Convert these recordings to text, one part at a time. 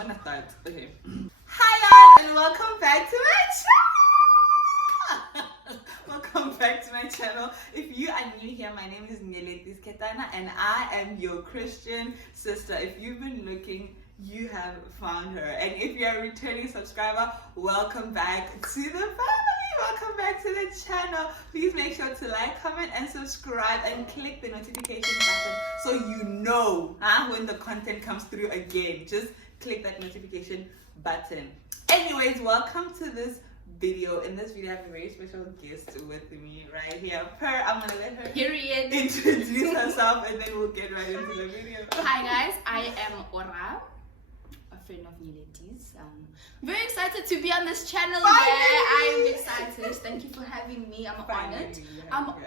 gonna start. Okay. Hi guys, and welcome back to my channel. Welcome back to my channel. If you are new here, my name is Nyeletis Ketana, and I am your Christian sister. If you've been looking, you have found her. And if you're a returning subscriber, welcome back to the family. Welcome back to the channel. Please make sure to like, comment, and subscribe, and click the notification button so you know when the content comes through again. Just click that notification button. Anyways, welcome to this video. In this video, I have a very special guest with me right here. I'm gonna let her introduce herself, and then we'll get right into the video. Hi guys, I am Ora, a friend of Nyeletis. Very excited to be on this channel. I'm excited. Thank you for having me. I'm honored.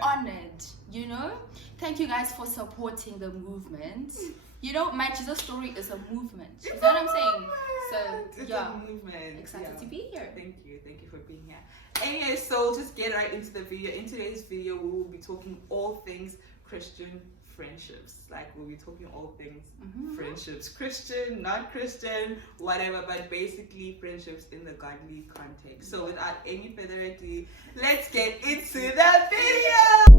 Honored. You know, thank you guys for supporting the movement. You know, my Jesus story is a movement. You know what I'm saying? So it's a movement. Excited to be here. Thank you for being here. Anyway, so just get right into the video. In today's video, we will be talking all things Christian friendships. Like, we'll be talking all things friendships, Christian, not Christian, whatever, but basically friendships in the godly context. So without any further ado, let's get into the video.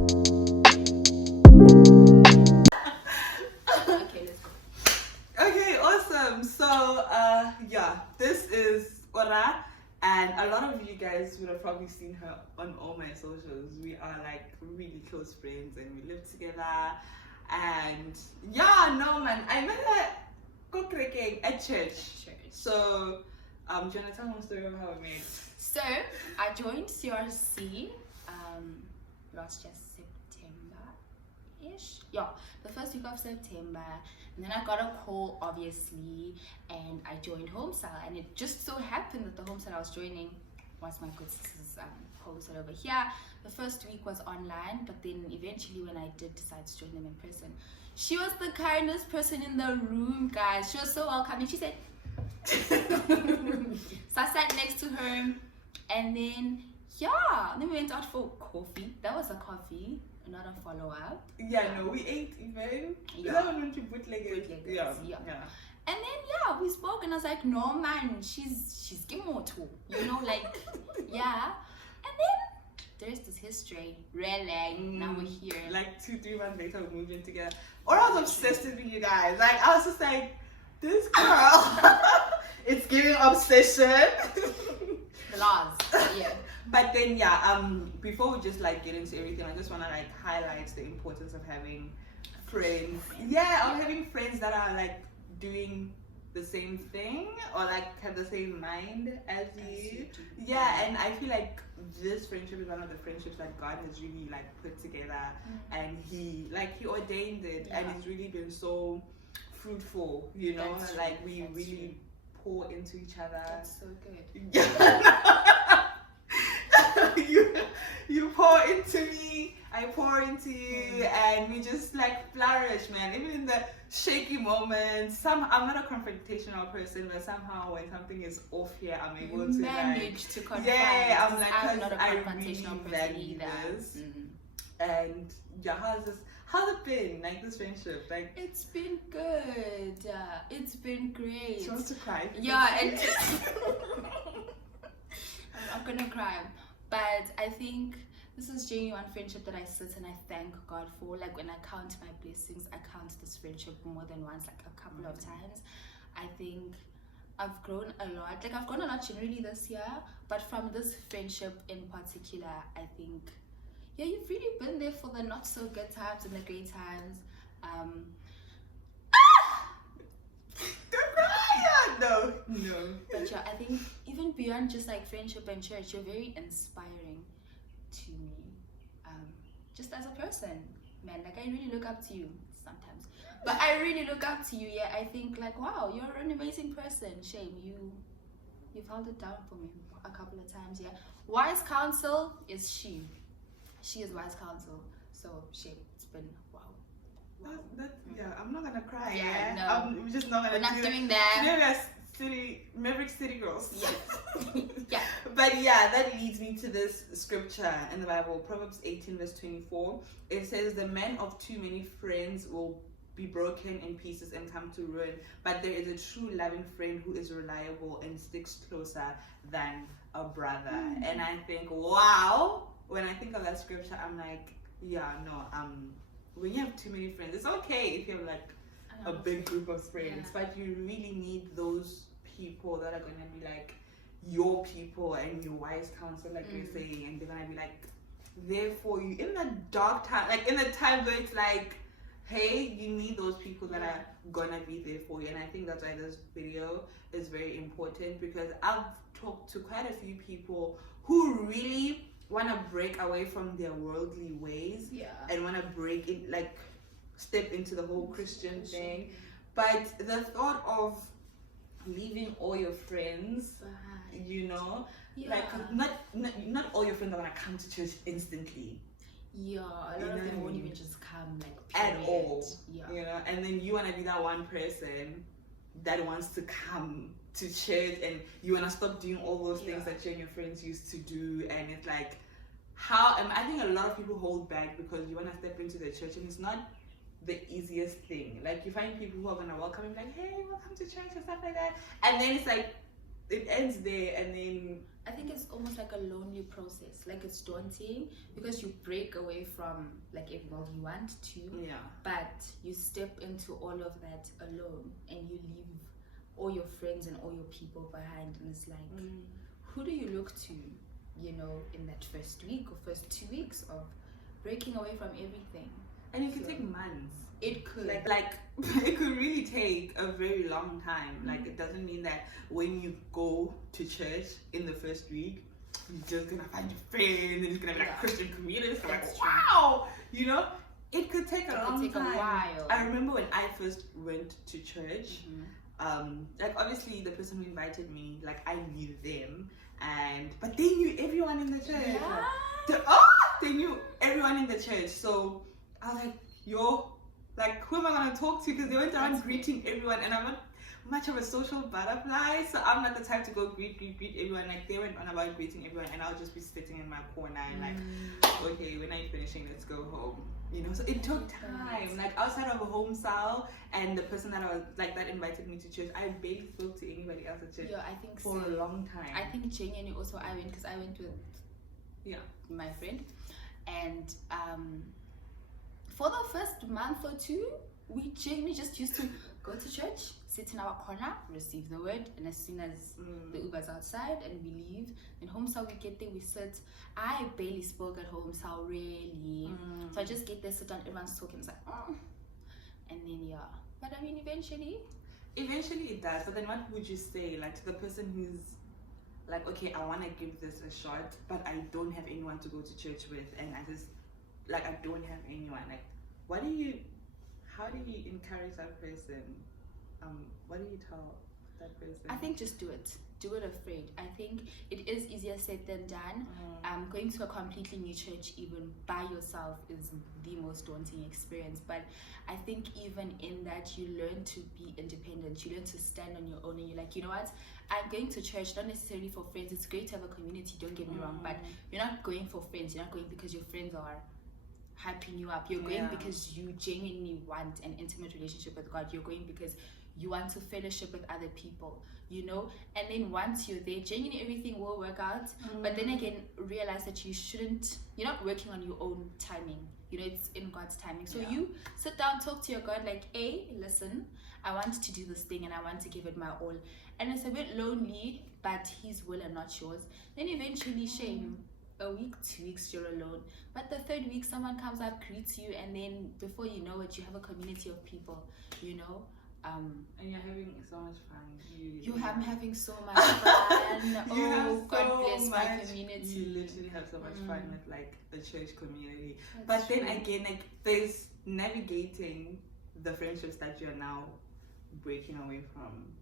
Okay, awesome. So yeah, this is Ora, and a lot of you guys would have probably seen her on all my socials. We are like really close friends, and we live together. And yeah, no man, I met her cooking at church. So do you want to tell me a story of how we met? So I joined CRC last year September-ish. Yeah, the first week of September. And then I got a call, obviously, and I joined Homestyle. And it just so happened that the Homestyle I was joining was my good sister's posted over here. The first week was online, but then eventually when I did decide to join them in person, she was the kindest person in the room, guys. She was so welcoming. She said, so I sat next to her, and then we went out for coffee. That was a coffee, not a follow-up. Yeah, no, we ate even. Yeah. That one went to bootleggers. Yeah. And then we spoke, and I was like, no man, she's Gimoto, you know, like yeah. And then there's this history, really. Now we're here. Like 2-3 months later, we moved in together. Or I was obsessed with you guys. Like, I was just like, this girl, it's giving obsession. The laws, yeah. But then before we just like get into everything, I just want to like highlight the importance of having friends. Yeah, of having friends that are like doing the same thing or like have the same mind as you. Yeah, and I feel like this friendship is one of the friendships that God has really like put together, and he ordained it, and it's really been so fruitful, you know. That's like true. We really pour into each other. That's so good. You pour into me, I pour into you, and we just like flourish, man. Even in the shaky moments, I'm not a confrontational person, but somehow when something is off here, I'm able to manage to confront. Yeah, I'm like, I'm not a confrontational really person either. This. And yeah, how's it been? Like this friendship, like it's been good. It's been great. She wants to cry. Yeah, and I'm not gonna cry. But I think this is genuine friendship that I sit and I thank God for. Like when I count my blessings, I count this friendship more than once, like a couple of times. I think I've grown a lot. Like I've grown a lot generally this year, but from this friendship in particular, I think, yeah, you've really been there for the not so good times and the great times. No. But yeah, I think even beyond just like friendship and church, you're very inspiring to me. Just as a person, man. Like I really look up to you sometimes. But I really look up to you, yeah. I think like, wow, you're an amazing person. Shame, you've held it down for me a couple of times, yeah. Wise counsel is she. She is wise counsel. So shame, it's been wow. Yeah, I'm not gonna cry. Yeah, no. I'm just not gonna. We're not doing that. Today we are Maverick City Girls. Yeah. Yeah. But yeah, that leads me to this scripture in the Bible, Proverbs 18 verse 24. It says, "The man of too many friends will be broken in pieces and come to ruin, but there is a true loving friend who is reliable and sticks closer than a brother. And I think, wow, when I think of that scripture, I'm like, yeah, no, when you have too many friends, it's okay if you have like a big group of friends, but you really need those people that are gonna be like your people and your wise counsel, like you're saying, and they're gonna be like there for you in the dark time, like in the time where it's like, hey, you need those people that are gonna be there for you. And I think that's why this video is very important, because I've talked to quite a few people who really want to break away from their worldly ways and want to break it, like step into the whole Christian thing. But the thought of leaving all your friends, you know, like not all your friends are gonna come to church instantly. A lot of them won't even just come, like, at all. You know, and then you want to be that one person that wants to come to church, and you want to stop doing all those things that you and your friends used to do. And it's like, how? And I think a lot of people hold back because you want to step into the church, and it's not the easiest thing. Like, you find people who are gonna welcome you, like, hey, welcome to church and stuff like that, and then it's like it ends there. And then I think it's almost like a lonely process. Like, it's daunting because you break away from like everyone you want to, but you step into all of that alone, and you leave all your friends and all your people behind. And it's like, who do you look to, you know, in that first week or first 2 weeks of breaking away from everything? And it could take months. It could. Like it could really take a very long time. Like, it doesn't mean that when you go to church in the first week, you're just gonna find your friends and it's gonna be like a Christian community. So like, wow! You know? It could take a long time. A while. I remember when I first went to church, like, obviously the person who invited me, like, I knew them, but they knew everyone in the church. They knew everyone in the church. So I was like, yo, like, who am I gonna talk to? Because they went around greeting everyone, and I'm not much of a social butterfly, so I'm not the type to go greet everyone. Like, they went on about greeting everyone, and I'll just be sitting in my corner and like, okay, when are you finishing? Let's go home. You know, so it took time. Like, outside of a home cell and the person that I was like that invited me to church, I barely spoke to anybody else at church. I think for a long time. I think genuinely also I went because I went with my friend, and for the first month or two, we genuinely just used to go to church, sit in our corner, receive the word, and as soon as the Uber's outside and we leave, in home cell we get there, we sit. I barely spoke at home cell, really. So I just get there, sit down, everyone's talking, it's like, and then but I mean, eventually it does. But then what would you say, like, to the person who's like, okay, I want to give this a shot, but I don't have anyone to go to church with, and I just, like, I don't have anyone. Like, how do you encourage that person? What do you tell that person? I think just do it afraid. I think it is easier said than done. Going to a completely new church even by yourself is the most daunting experience, but I think even in that you learn to be independent, you learn to stand on your own, and you're like, you know what, I'm going to church not necessarily for friends. It's great to have a community, don't get me wrong, but you're not going for friends. You're not going because your friends are hyping you up. You're going because you genuinely want an intimate relationship with God. You're going because you want to fellowship with other people, you know. And then once you're there, genuinely everything will work out. But then again, realize that you're not working on your own timing, you know, it's in God's timing. So you sit down, talk to your God, like, hey, listen, I want to do this thing and I want to give it my all, and it's a bit lonely, but His will and not yours. Then eventually, shame, a week, 2 weeks, you're alone, but the third week someone comes up, greets you, and then before you know it, you have a community of people, you know. And you're having so much fun. I'm having so much fun. God bless my community. You literally have so much fun with, like, a church community. But then again, like, there's navigating the friendships that you're now breaking away from,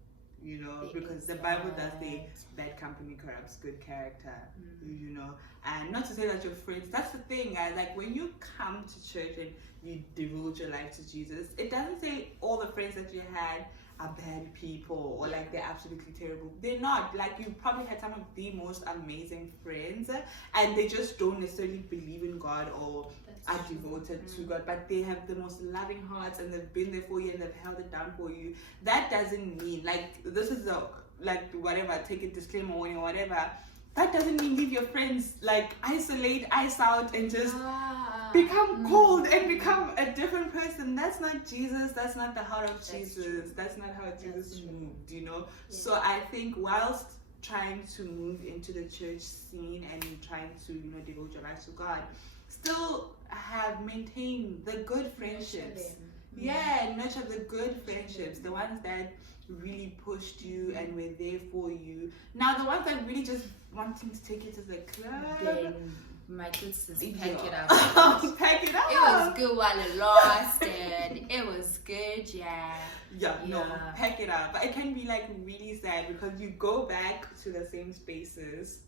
you know, because the Bible does say bad company corrupts good character, you know. And not to say that your friends, that's the thing, guys, like, when you come to church and you devote your life to Jesus, it doesn't say all the friends that you had are bad people or like they're absolutely terrible. They're not. Like, you probably had some of the most amazing friends and they just don't necessarily believe in God or are devoted to God, but they have the most loving hearts and they've been there for you and they've held it down for you. That doesn't mean, like, this is a, like, whatever, take a disclaimer warning or whatever, that doesn't mean leave your friends, like, isolate, ice out, and just become cold and become a different person. That's not Jesus. That's not the heart of Jesus. That's not how Jesus moved, you know? Yeah. So I think whilst trying to move into the church scene and trying to, you know, devote your life to God, still maintain the good friendships. Yeah, nurture the good friendships, the ones that really pushed you and were there for you. Now the ones that really just wanting to take you to the club, then my good sis, pack it up. Pack it up. It was good while it lasted. It was good, yeah. No, pack it up. But it can be like really sad because you go back to the same spaces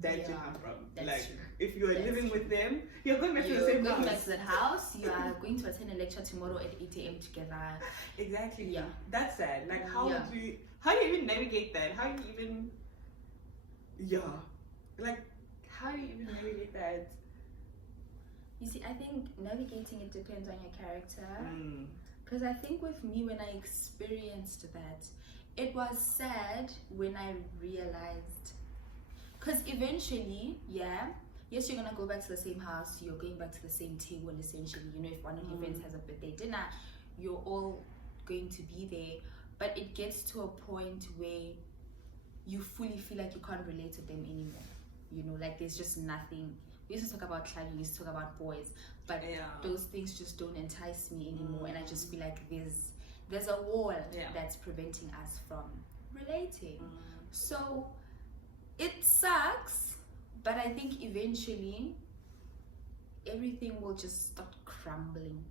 that you come from. That's like true. if you are living with them, you're going back to the same You're house. going back to that house. You are going to attend a lecture tomorrow at 8 a.m. together. Exactly. Yeah. That's sad. Like how do you even navigate that? How do you even like how do you even navigate that? You see, I think navigating it depends on your character. Because I think with me, when I experienced that, it was sad when I realized. Because eventually, yes, you're gonna go back to the same house, you're going back to the same table essentially. You know, if one of your friends has a birthday dinner, you're all going to be there. But it gets to a point where you fully feel like you can't relate to them anymore. You know, like there's just nothing. We used to talk about clubbing, we used to talk about boys, but those things just don't entice me anymore. And I just feel like there's a wall that's preventing us from relating. So it sucks, but I think eventually everything will just start crumbling.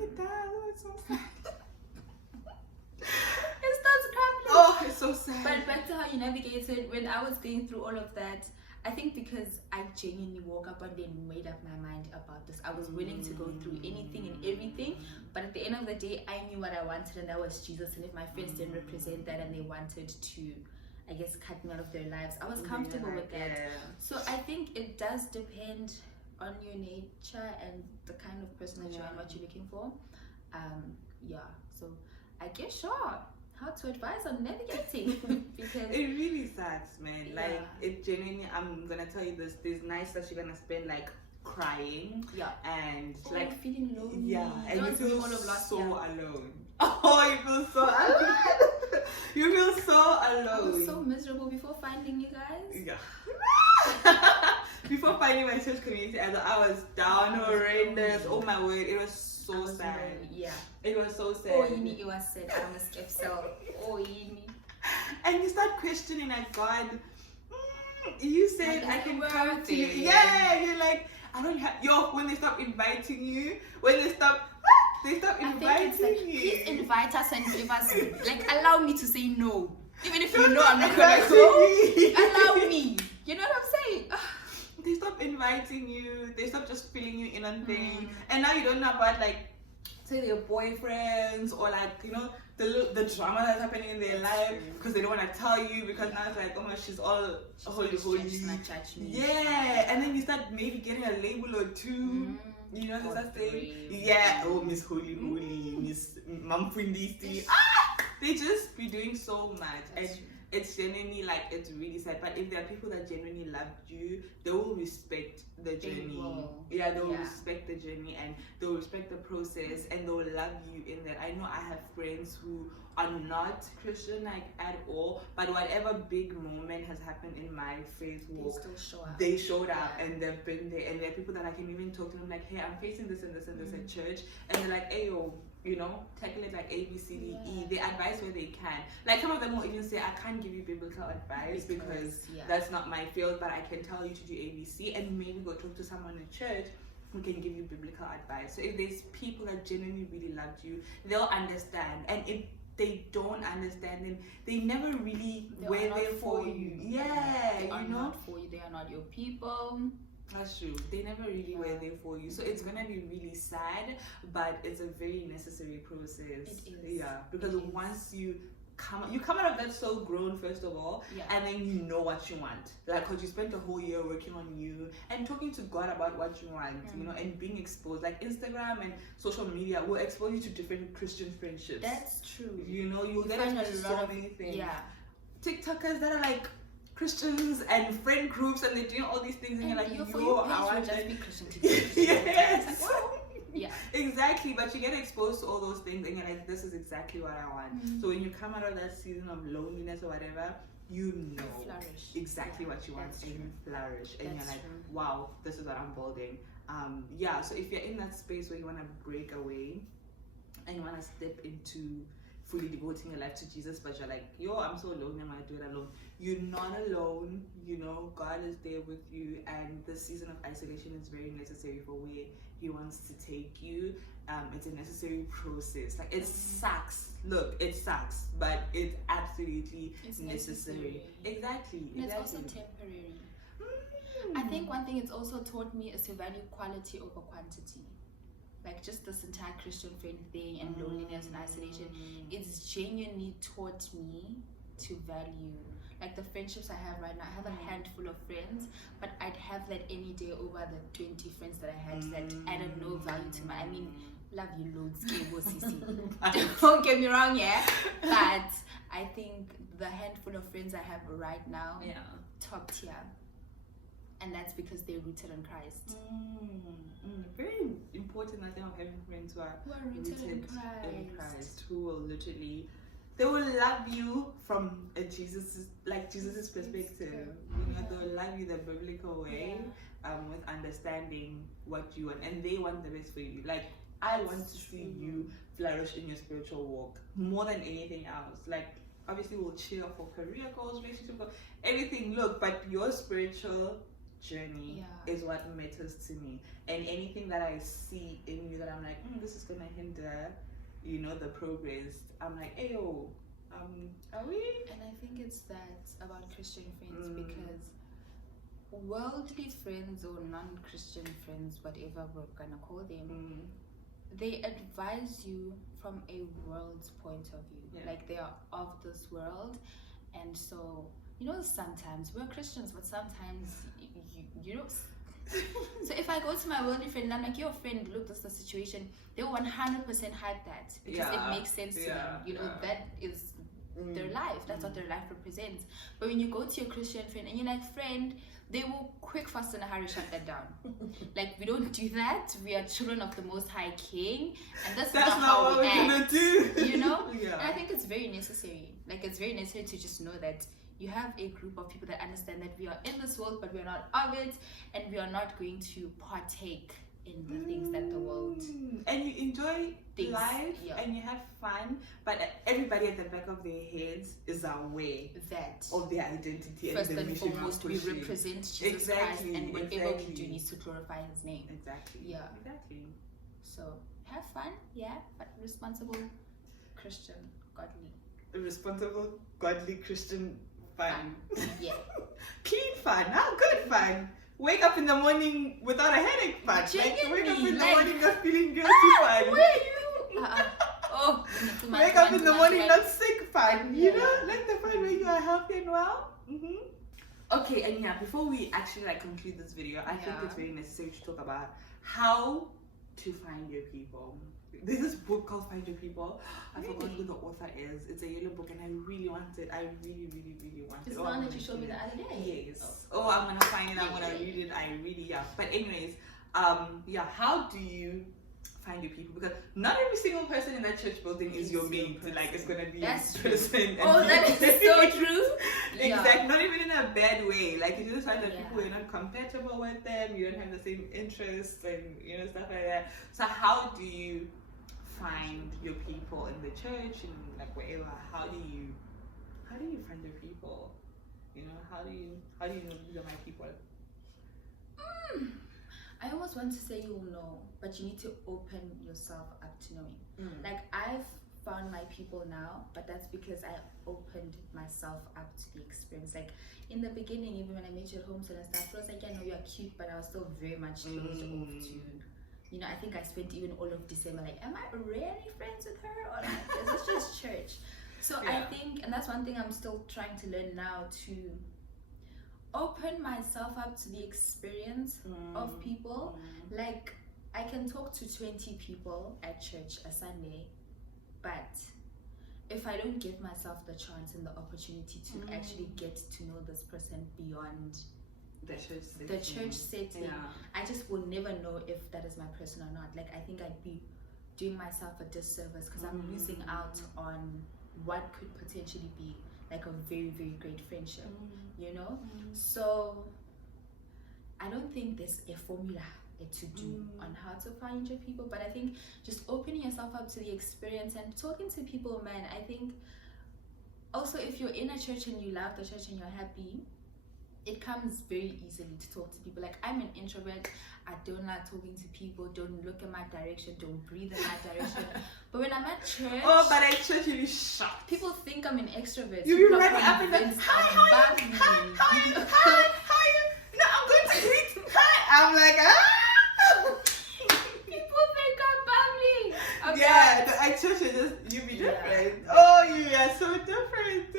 It does. Oh, it's so sad. It starts crumbling. Oh, it's so sad. But back to how you navigated, when I was going through all of that, I think because I genuinely woke up one day and made up my mind about this. I was willing to go through anything and everything, but at the end of the day, I knew what I wanted, and that was Jesus. And if my friends didn't represent that and they wanted to, I guess, cut me out of their lives, I was comfortable with that. So I think it does depend on your nature and the kind of person that you are and what you're looking for. So I guess how to advise on navigating because it really sucks, man. Like it genuinely, I'm gonna tell you this, there's nights that you're gonna spend like crying and like feeling lonely, and you feel so alone. You feel so alone. You feel so alone. I was so miserable before finding you guys. Before finding my church community, I was down, horrendous. Oh my word, it was so sad. It was so sad. It was sad. I must have felt. And you start questioning like, God, you said I can come to you. You're like, I don't have. When they stop inviting you, they stop inviting you. Please invite us and give us, like, allow me to say no. Even if you know I'm not gonna go, allow me. You know what I'm saying? They stop inviting you. They stop just filling you in on things. And now you don't know about like, say their boyfriends or like, you know, the drama that's happening in their life because they don't want to tell you because now it's like, oh my, she's all holy. And then you start maybe getting a label or two. You know what I'm saying? Oh, Miss Holy, Miss Mamfundisi. They just be doing so much. And it's genuinely like, it's really sad. But if there are people that genuinely love you, they will respect the journey. They will respect the journey and they'll respect the process and they'll love you in that. I know I have friends who are not Christian like at all, but whatever big moment has happened in my faith walk, they showed up and they've been there. And there are people that I can even talk to them like, hey, I'm facing this and this and this at church, and they're like, hey yo, you know, tackle it like A, B, C, D, E. They advise where they can. Like some of them will even say, I can't give you biblical advice because that's not my field, but I can tell you to do A, B, C, and maybe go talk to someone in church who can give you biblical advice. So if there's people that genuinely really loved you, they'll understand. And if they don't understand them, they never really were there for you. They are not for you. They are not your people. That's true. They never really were there for you. So it's gonna be really sad, but it's a very necessary process. It is. Yeah. Because once you come out of that so grown, first of all, and then you know what you want. Like, because you spent a whole year working on you and talking to God about what you want, you know, and being exposed. Like Instagram and social media will expose you to different Christian friendships. That's true. You know, you'll get exposed to so many things. Yeah. TikTokers that are like Christians and friend groups, and they're doing all these things, and you're like, yo, I want to be Christian together. Yes. Yeah. Exactly, but you get exposed to all those things, and you're like, this is exactly what I want. So when you come out of that season of loneliness or whatever, you know exactly what you want, and you flourish, and you're like, wow, this is what I'm building. So if you're in that space where you want to break away and you want to step into fully devoting your life to Jesus, but you're like, yo, I'm so alone, I'm gonna do it alone. You're not alone, you know, God is there with you, and this season of isolation is very necessary for where He wants to take you. It's a necessary process. Like, it sucks. Look, it sucks, but it's absolutely necessary. Exactly. And it's also temporary. I think one thing it's also taught me is to value quality over quantity. Like, just this entire Christian friend thing and loneliness and isolation, it's genuinely taught me to value. Like, the friendships I have right now, I have a handful of friends, but I'd have that any day over the 20 friends that I had that added no value to my. I mean, love you loads, CC. Don't get me wrong, yeah. But I think the handful of friends I have right now, top tier. And that's because they're rooted in Christ. Very important, I think, of having friends who are rooted in Christ, who will literally, they will love you from a Jesus's perspective. You know, they will love you the biblical way, with understanding what you want, and they want the best for you. Like, I want to see you flourish in your spiritual walk more than anything else. Like, obviously, we'll cheer for career goals, relationship goals, everything. Look, but your spiritual journey is what matters to me, and anything that I see in you that I'm like, this is gonna hinder, you know, the progress, I'm like, ayo, are we? And I think it's that about Christian friends, because worldly friends or non-Christian friends, whatever we're gonna call them, they advise you from a world's point of view. Like, they are of this world, and so, you know, sometimes we're Christians, but sometimes you know. So if I go to my worldly friend and I'm like, your friend, look, this is the situation, they will 100% hype that because it makes sense to them. You know, that is their life. That's what their life represents. But when you go to your Christian friend and you're like, friend, they will quick, fast, and a hurry shut that down. Like, we don't do that. We are children of the Most High King, and that's not how we act. You know? And I think it's very necessary. Like, it's very necessary to just know that you have a group of people that understand that we are in this world, but we are not of it, and we are not going to partake in the things that the world. And you enjoy life and you have fun, but everybody at the back of their heads is aware that of their identity. First and the and foremost, we represent Jesus Christ, and whatever we do needs to glorify His name. Exactly. So have fun, but responsible Christian, godly. Responsible, godly Christian fun. Clean fun, not good fun. Wake up in the morning without a headache fun. Like, wake up in the morning not feeling guilty fun. Where are you? Wake up in the morning not sick fun. You know, like the fun where you are healthy and well. Okay, and before we actually conclude this video, I think it's very necessary to talk about how to find your people. There's this book called Find Your People. I forgot who the author is. It's a yellow book, and I really want it. I really, really, really want it. It's the one that you showed me the other day. Yes. Oh, I'm gonna find it. I'm gonna read it. I really But anyways, how do you find your people? Because not every single person in that church building is your mate. Like, it's gonna be that's person. Oh, that is so true. Exactly. Not even in a bad way. Like, you just find that people you're not compatible with them. You don't have the same interests and stuff like that. So how do you find your people in the church and wherever? How do you find your people? How do you know these are my people? I almost want to say you'll know, but you need to open yourself up to knowing. Like, I've found my people now, but that's because I opened my myself up to the experience. Like in the beginning, even when I met you at home and stuff, it was like, yeah, no, you're cute, but I was still very much closed off to, you know, I think I spent even all of December like, am I really friends with her, or like, is this just church? So I think, and that's one thing I'm still trying to learn now, to open myself up to the experience of people. Like I can talk to 20 people at church a Sunday, but if I don't give myself the chance and the opportunity to actually get to know this person beyond the church setting, I just will never know if that is my person or not. Like I think I'd be doing myself a disservice, because I'm losing out on what could potentially be like a very, very great friendship, you know? So I don't think there's a formula to do on how to find your people, but I think just opening yourself up to the experience and talking to people, man. I think also if you're in a church and you love the church and you're happy, it comes very easily to talk to people. Like I'm an introvert, I don't like talking to people, don't look in my direction, don't breathe in my direction. But when I'm at church, but at church you'll be shocked. People think I'm an extrovert. You'll be running up and down. How are you? No, I'm going to greet. Hi. I'm like, People think I'm bubbly. Okay. Yeah, at church you be different. Oh, you are so different.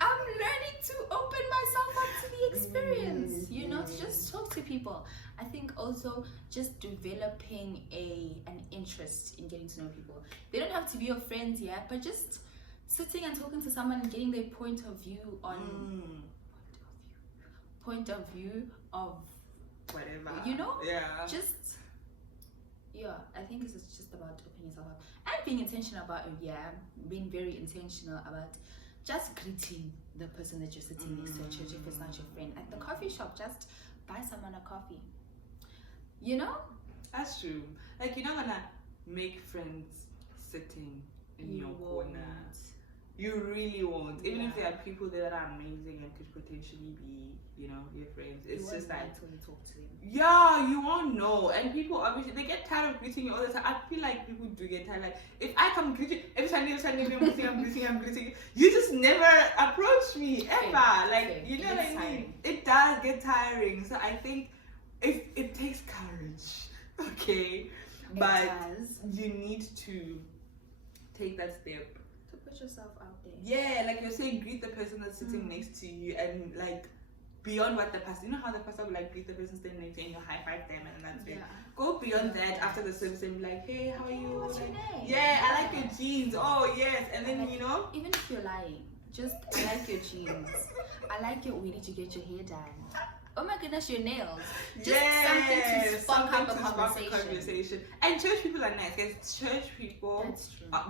I'm learning to open myself up to the experience, you know, to just talk to people. I think also just developing an interest in getting to know people. They don't have to be your friends yet, but just sitting and talking to someone and getting their point of view on point of view of whatever, you know. I think it's just about opening yourself up and being intentional about being very intentional about just greeting the person that you're sitting next to at church. If it's not your friend, at the coffee shop, just buy someone a coffee, you know. That's true. Like you're not gonna make friends sitting in your corner. You really won't. Even if there are people there that are amazing and could potentially be, you know, your friends. It's just like until you talk to them. Yeah, you won't know. And people obviously they get tired of greeting you all the time. I feel like people do get tired. Like if I come greet you every time I'm greeting, you just never approach me ever. Like you know what I mean? It does get tiring. So I think it takes courage. Okay. But you need to take that step. Put yourself out there. Yeah, like you're saying, greet the person that's sitting next to you, and like beyond what the person, you know how the person will like greet the person standing next to you and you high five them and that's it. Go beyond that after the service and be like, hey, how are you? What's your name? Yeah, I like your jeans. Oh yes, and then you know. Even if you're lying, just I like your jeans. I like your where did you get your hair done? Oh my goodness, your nails. Just something to spark up a conversation. And church people are nice. Because church people,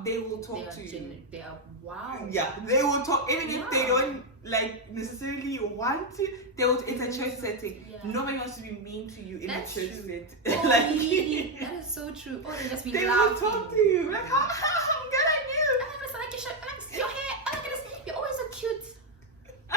they will talk to you. They are wow. Yeah, they will talk even if they don't like necessarily want to. They will. It's a church setting. Nobody wants to be mean to you in a church setting. Oh, like, really? That is so true. Oh, they just be they laughing. will talk to you like, I'm good at you. I like your shirt. I like your hair. Oh my goodness, you're always so cute. I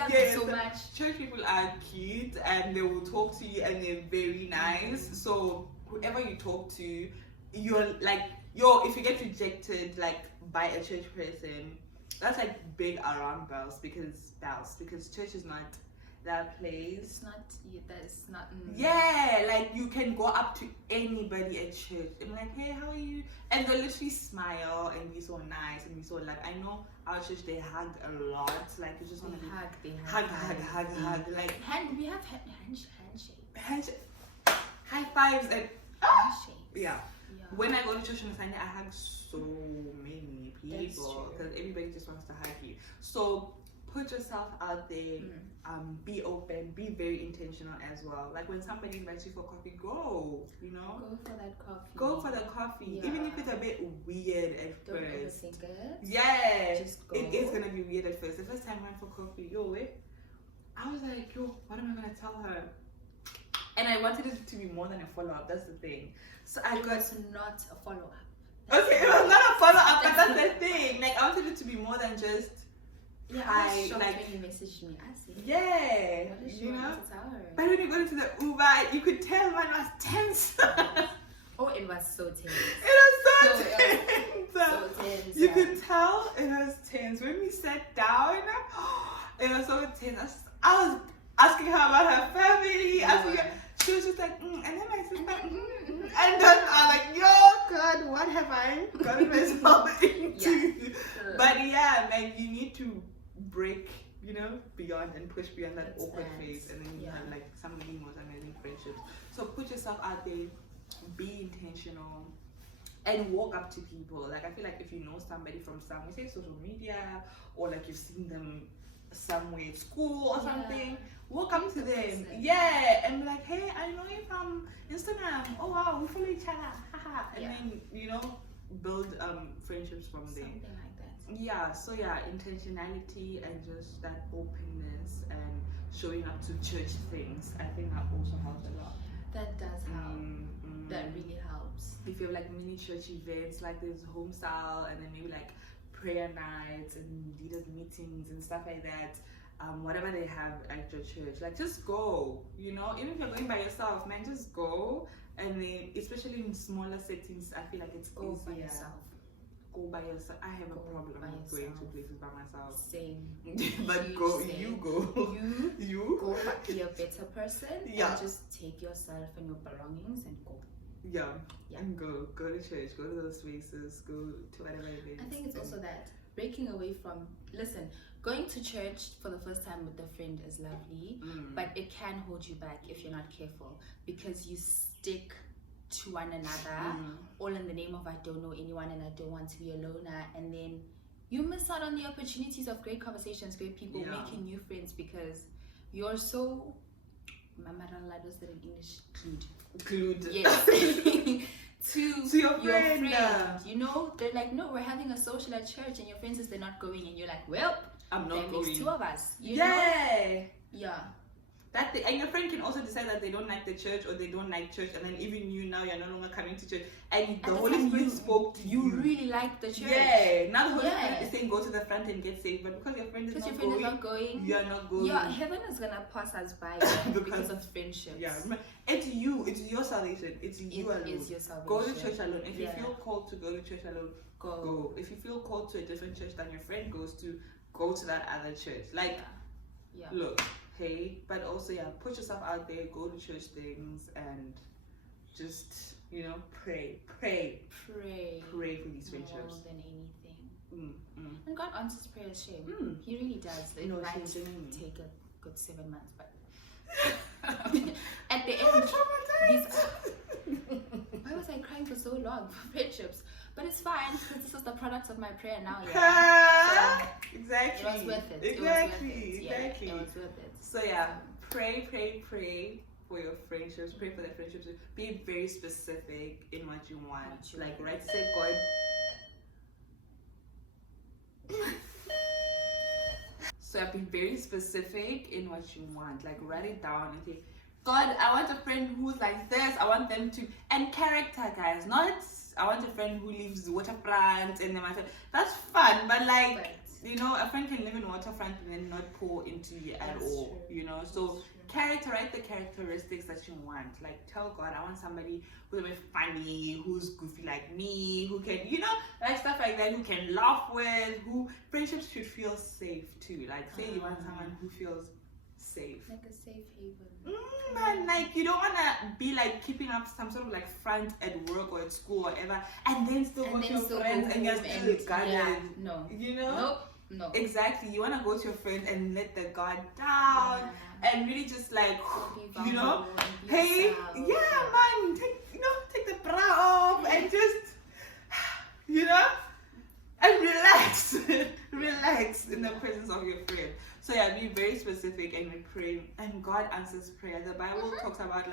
love it so much. Church people are cute and they will talk to you and they're very nice. So whoever you talk to, you're like, if you get rejected like by a church person, that's like big alarm bells because church is not that place. It's not. That's not. Yeah, like you can go up to anybody at church and be like, hey, how are you? And they'll literally smile and be so nice and be so like. I know our church they hug a lot. Like you just want to hug. Like we have handshake. High fives and handshakes. Yeah. When I go to church on a Sunday, I hug so many people because everybody just wants to hug you. So put yourself out there, be open, be very intentional as well. Like when somebody invites you for coffee, go, you know? Go for the coffee. Yeah. Even if it's a bit weird at Don't first. overthink it. Yeah. Just go. It is going to be weird at first. The first time I went for coffee, I was like, what am I going to tell her? And I wanted it to be more than a follow-up. That's the thing. So It was not a follow-up. Okay, it was not a follow-up, but that's the thing. Like I wanted it to be more than just I was shocked when you messaged me. I see. Yeah, what did you know. To tell her? But when you go into the Uber, you could tell mine was tense. Oh, it was so tense. It was so tense. So tense. You could tell it was tense. tense. When we sat down, it was so tense. I was asking her about her family. She was just like, and then my sister, and then I'm like, yo, God, what have I gotten myself into? But yeah, man, you need to break, beyond and push beyond that awkward phase, and then you have like some of the most amazing friendships. So put yourself out there, be intentional, and walk up to people. Like, I feel like if you know somebody from somewhere, say social media, or like you've seen them somewhere at school or something, walk up to them, and be like, hey, I know you from Instagram. Oh wow, we follow each other, haha. And then build friendships from there. Something like that. Yeah. So intentionality and just that openness and showing up to church things. I think that also helps a lot. That does help. That really helps. If you have like mini church events, like there's home style, and then maybe like prayer nights and leaders meetings and stuff like that. Whatever they have at your church, like just go. Even if you're going by yourself, man, just go. And then, especially in smaller settings, I feel like it's go easier. by yourself. Go by yourself. I have a problem with going to places by myself. Same. But Huge go. same. You go. You go be a better person. Yeah. And just take yourself and your belongings and go. Yeah. And go to church. Go to those spaces. Go to whatever it is. I think it's also that breaking away from. Listen, going to church for the first time with a friend is lovely, but it can hold you back if you're not careful, because you stick to one another, all in the name of I don't know anyone and I don't want to be a loner, and then you miss out on the opportunities of great conversations, great people, making new friends, because you're so was that in English? Glued. Yes. to your friend. They're like, no, we're having a social at church, and your friend says they're not going, and you're like, well, I'm not going. Makes two of us. Yeah. That and your friend can also decide that they don't like the church, or they don't like church, and then even you now you're no longer coming to church, and the Holy Spirit spoke to you. You really like the church. Yeah. Now the Holy Spirit is saying go to the front and get saved, but because your friend is not going, you are not going. Yeah, heaven is gonna pass us by because of friendships. Yeah, it's you. It's your salvation. It's you alone. It is your salvation. Go to church alone. If you feel called to go to church alone, go. If you feel called to a different church than your friend goes to, go to that other church. Like, look. Hey, but also put yourself out there, go to church things, and just pray for these friendships more than anything. And God answers prayers, shame. He really does. It might take a good 7 months, but at the end, why was I crying for so long for friendships? But it's fine, because this was the product of my prayer now. So exactly. It was worth it. Exactly. It was worth it. So pray for your friendships. Pray for the friendships. Be very specific in what you want. Say God. So be very specific in what you want. Like, write it down and say, God, I want a friend who's like this. I want them to, and character, guys, not I want a friend who lives waterfront and then that's fun, but a friend can live in waterfront and then not pour into you at all. So write the characteristics that you want. Like, tell God, I want somebody who's funny, who's goofy like me, who can, stuff like that, who can laugh with, who friendships should feel safe too. Like, say you want someone who feels safe, like a safe haven. Man, you don't want to be keeping up some sort of front at work or at school or whatever, and then still go to your friends and you're still guarded. No. No. Exactly. You want to go to your friends and let the guard down and really just hey, man, take the bra off and just and relax. Relax in the presence of your friend. So be very specific and pray, and God answers prayer. The Bible talks about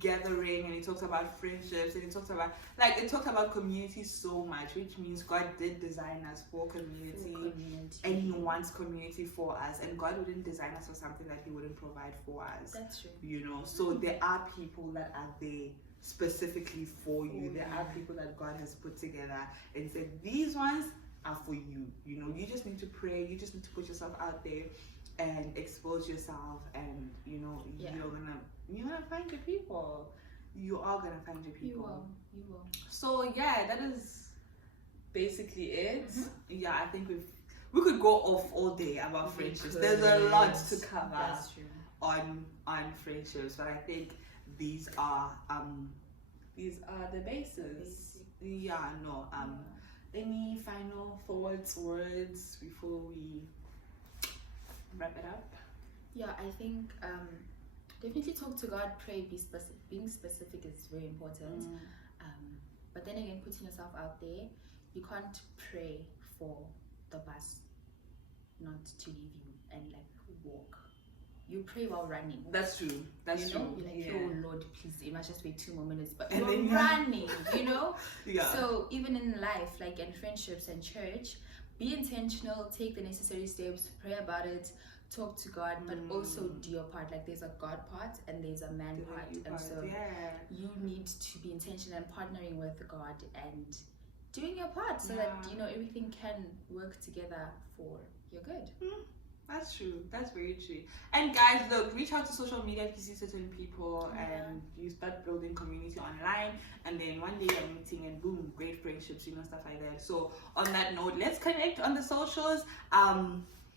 gathering, and it talks about friendships, and it talks about community so much, which means God did design us for community. And He wants community for us, and God wouldn't design us for something that He wouldn't provide for us. That's true. So there are people that are there specifically for you. There are people that God has put together and said, these ones are for you. You just need to pray. You just need to put yourself out there and expose yourself, and you're gonna find your people. You are gonna find your people. You will. So that is basically it. I think we could go go off all day about friendships. There's a lot to cover on friendships, but I think these are the bases. Yeah, no. Any final thoughts, words before we wrap it up? Yeah, I think definitely talk to God, pray, being specific is very important. But then again, putting yourself out there, you can't pray for the bus not to leave you and like walk. You pray while running. That's true. That's true. You're like, oh Lord, please, it must just wait 2 more minutes. But And you're then running, Yeah. So even in life, like in friendships and church, be intentional, take the necessary steps, pray about it, talk to God, but also do your part. Like there's a God part and there's a man part. And so you need to be intentional and partnering with God and doing your part so that everything can work together for your good. That's true. That's very true. And guys, look, reach out to social media if you see certain people and you start building community online, and then one day you're meeting and boom, great friendships, stuff like that. So on that note, let's connect on the socials.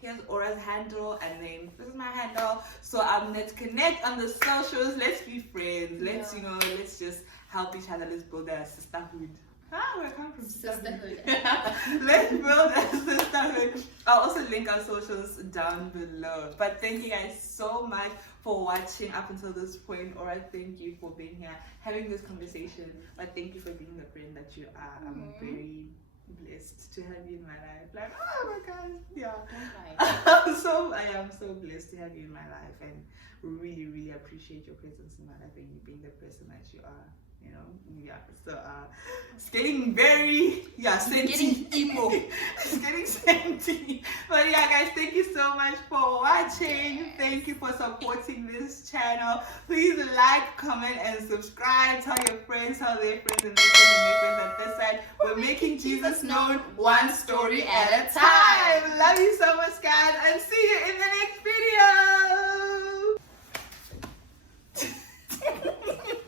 Here's Aura's handle, and then this is my handle. So let's connect on the socials. Let's be friends. Let's let's just help each other. Let's build a sisterhood. Where I come from, Sisterhood. Let's build a sisterhood. I'll also link our socials down below. But thank you guys so much for watching up until this point. Or I thank you for being here, having this conversation. But thank you for being the friend that you are. I'm very blessed to have you in my life. Like, oh my God, yeah. I am so blessed to have you in my life, and really, really appreciate your presence in my life and you being the person that you are. So it's getting very senti emo. It's getting senti. But yeah, guys, thank you so much for watching. Thank you for supporting this channel. Please like, comment, and subscribe. Tell your friends, tell their friends, and their friends, and their friends at this side. We're making Jesus known one story at a time. Love you so much, guys, and see